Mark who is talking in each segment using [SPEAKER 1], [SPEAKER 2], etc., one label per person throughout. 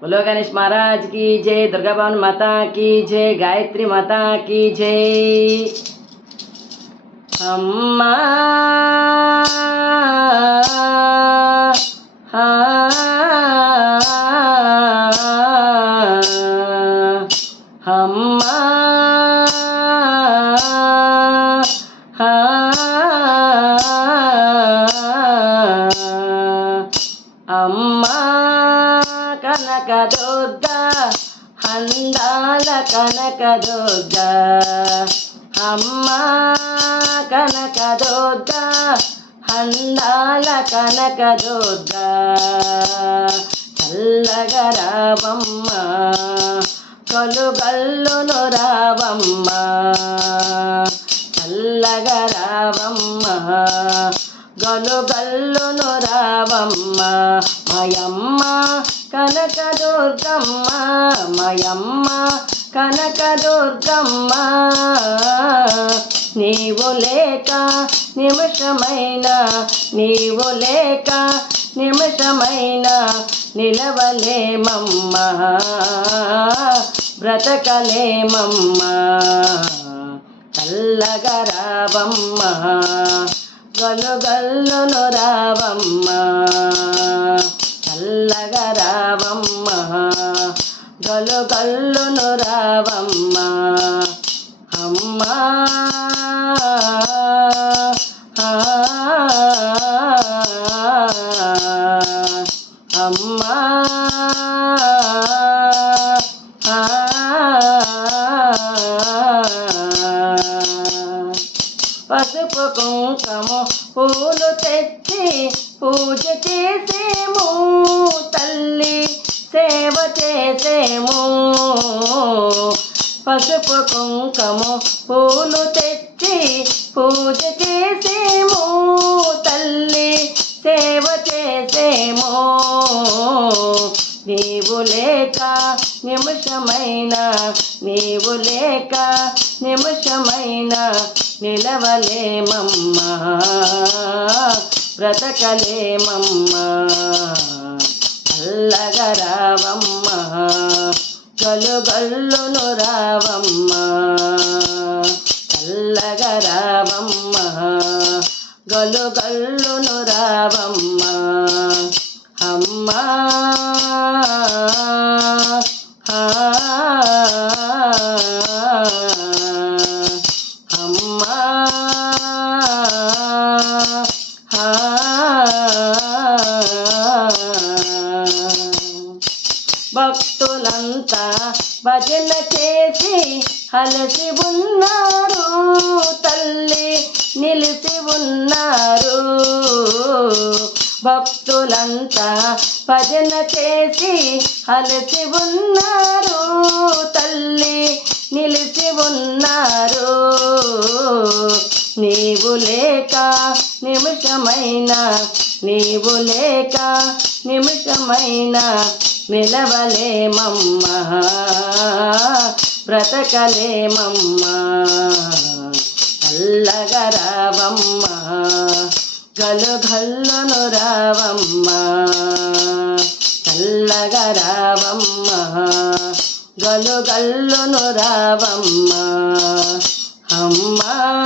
[SPEAKER 1] बोलो गणेश महाराज की जय, दुर्गा भवन माता की जय, गायत्री माता की जय। अम्मा अम्मा కనక దొద్ద హందాల కనక దొద్ద అమ్మా కనక దొద్ద హందాల కనక దొద్ద చల్లగా రావమ్మ కలుగల్లును రావమ్మ చల్లగా రావమ్మ గలుగల్లును రావమ్మ మయమ్మ కనక దుర్గమ్మ మయమ్మ కనక దుర్గమ్మ నీవు లేక నిమిషమైన నీవు లేక నిమిషమైన నిలవలేమమ్మ. బ్రతకలేమమ్మ. చల్లగా రావమ్మ. గలుగల్లును రావమ్మ. చల్లగా రావమ్మ గలుగల్లును రావమ్మ. అమ్మా అమ్మా పసుపు కుంకము పూలు తెచ్చి పూజ చేసేము తల్లి సేవ చేసేము. పసుపు కుంకము పూలు తెచ్చి పూజ చేసేము తల్లి సేవ చేసేము. నీవు లేక నిమిషమైన నీవు లేక నిమిషమైన నిలవలేమమ్మా. బ్రతకలేమమ్మా. అల్లగ రావమ్మ గలుగల్లును రావమ్మ. అల్లగ రావమ్మ గలుగల్లును రావమ్మ. అమ్మా. భక్తులంతా భజన చేసి అలసి ఉన్నారు. తల్లి నిలిచి ఉన్నారు. భక్తులంతా భజన చేసి అలసి ఉన్నారు. తల్లి నిలిచి ఉన్నారు. నీవు లేక నిమిషమైన నీవు లేక నిమిషమైన నిలవలేమమ్మా. బ్రతకలేమమ్మా. చల్లగా గలుగల్లును రావమ్మ. చల్లగరావమ్మా గలుగల్లును రావమ్మ. అమ్మా.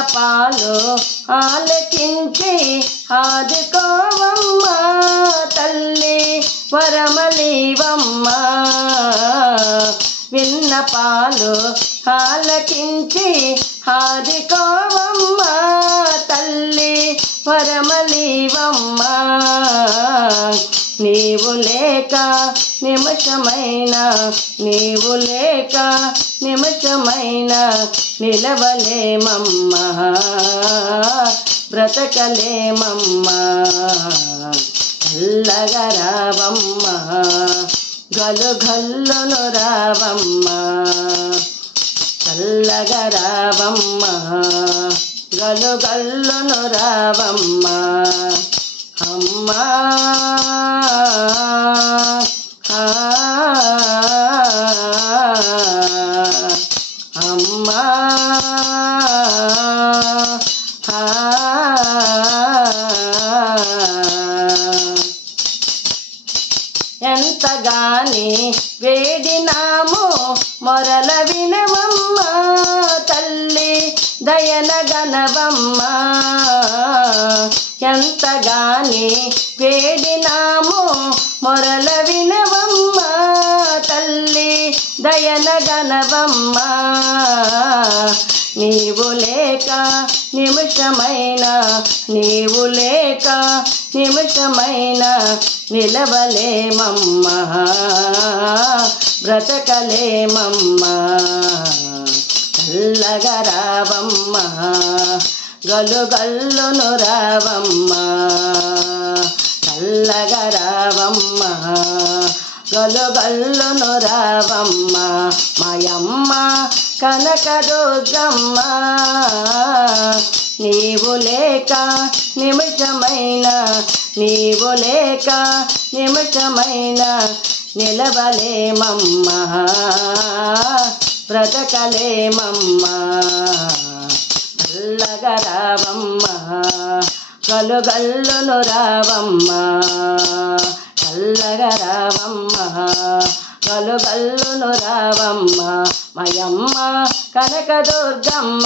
[SPEAKER 1] పాలు ఆలకించి ఆదుకోవమ్మ తల్లి వరమలీవమ్మ. విన్న పాలు ఆలకించి ఆదుకోవమ్మ తల్లి వరమలీవమ్మ. నీవు లేక నిమిషమైన నీవు లేక నిమిషమైన నిలవలేమమ్మ. బ్రతకలేమమ్మ. చల్లగా రావమ్మ. గలు గల్లును రావమ్మ. చల్లగా రావమ్మ. గలు గల్లును రావమ్మ. అమ్మా. అమ్మా. ఎంతగానే వేడినాము మొరల వినవమ్మ. తల్లి దయన గనవమ్మ. ఎంతగానే వేడినాము మొరల విన దయన గనవమ్మ నీవు లేక నిమిషమైన నీవు లేక నిమిషమైన నిలవలేమమ్మ. బ్రతకలేమమ్మ. చల్లగా రావమ్మ. గలుగల్లును రావమ్మ. చల్లగా రావమ్మ. గలు రావమ్మ మాయమ్మ కనకదుర్గమ్మ. నీవు లేక నిమిషమైన నీవు లేక నిమిషమైన నిలవలేమమ్మ బ్రతకలేమమ్మ. రావమ్మ గలు గల్లును రావమ్మ. చల్లగా రావమ్మ గలు గల్లును రావమ్మ మయమ్మ కనకదుర్గమ్మ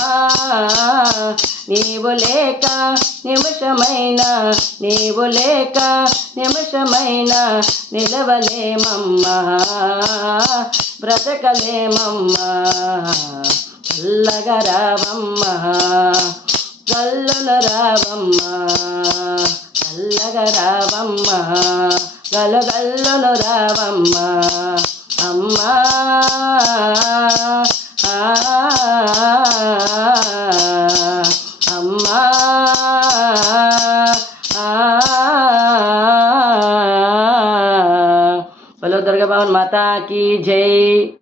[SPEAKER 1] నీవు లేక నిమిషమైన నీవు లేక నిమిషమైన నిలవలేమమ్మ బ్రతకలేమమ్మ చల్లగా రావమ్మ గల్లున రావమ్మ చల్లగా రావమ్మ. గలగల్లలో రావమ్మ అమ్మా. ఆ, అమ్మా. బలో దుర్గభవన్ మాతా కీ జై.